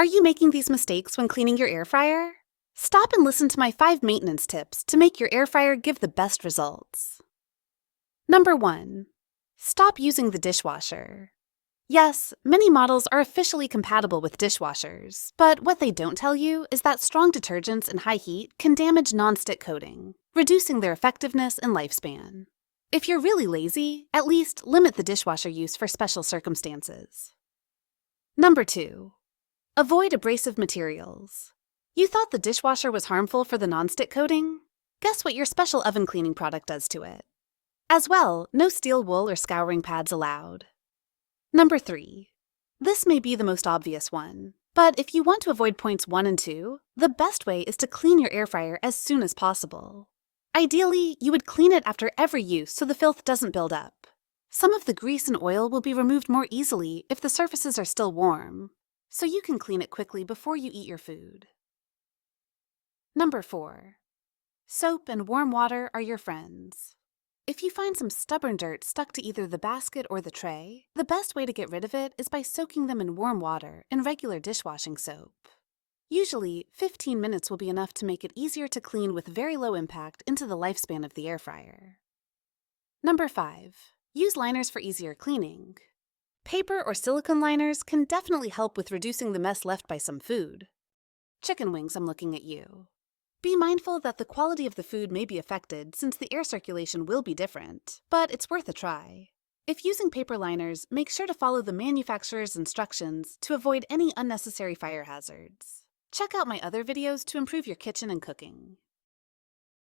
Are you making these mistakes when cleaning your air fryer? Stop and listen to my 5 maintenance tips to make your air fryer give the best results. Number 1. Stop using the dishwasher. Yes, many models are officially compatible with dishwashers, but what they don't tell you is that strong detergents and high heat can damage nonstick coating, reducing their effectiveness and lifespan. If you're really lazy, at least limit the dishwasher use for special circumstances. Number 2. Avoid abrasive materials. You thought the dishwasher was harmful for the nonstick coating? Guess what your special oven cleaning product does to it? As well, no steel wool or scouring pads allowed. Number 3. This may be the most obvious one, but if you want to avoid points 1 and 2, the best way is to clean your air fryer as soon as possible. Ideally, you would clean it after every use so the filth doesn't build up. Some of the grease and oil will be removed more easily if the surfaces are still warm, so you can clean it quickly before you eat your food. Number 4. Soap and warm water are your friends. If you find some stubborn dirt stuck to either the basket or the tray, the best way to get rid of it is by soaking them in warm water and regular dishwashing soap. Usually, 15 minutes will be enough to make it easier to clean with very low impact into the lifespan of the air fryer. Number 5. Use liners for easier cleaning. Paper or silicone liners can definitely help with reducing the mess left by some food. Chicken wings, I'm looking at you. Be mindful that the quality of the food may be affected since the air circulation will be different, but it's worth a try. If using paper liners, make sure to follow the manufacturer's instructions to avoid any unnecessary fire hazards. Check out my other videos to improve your kitchen and cooking.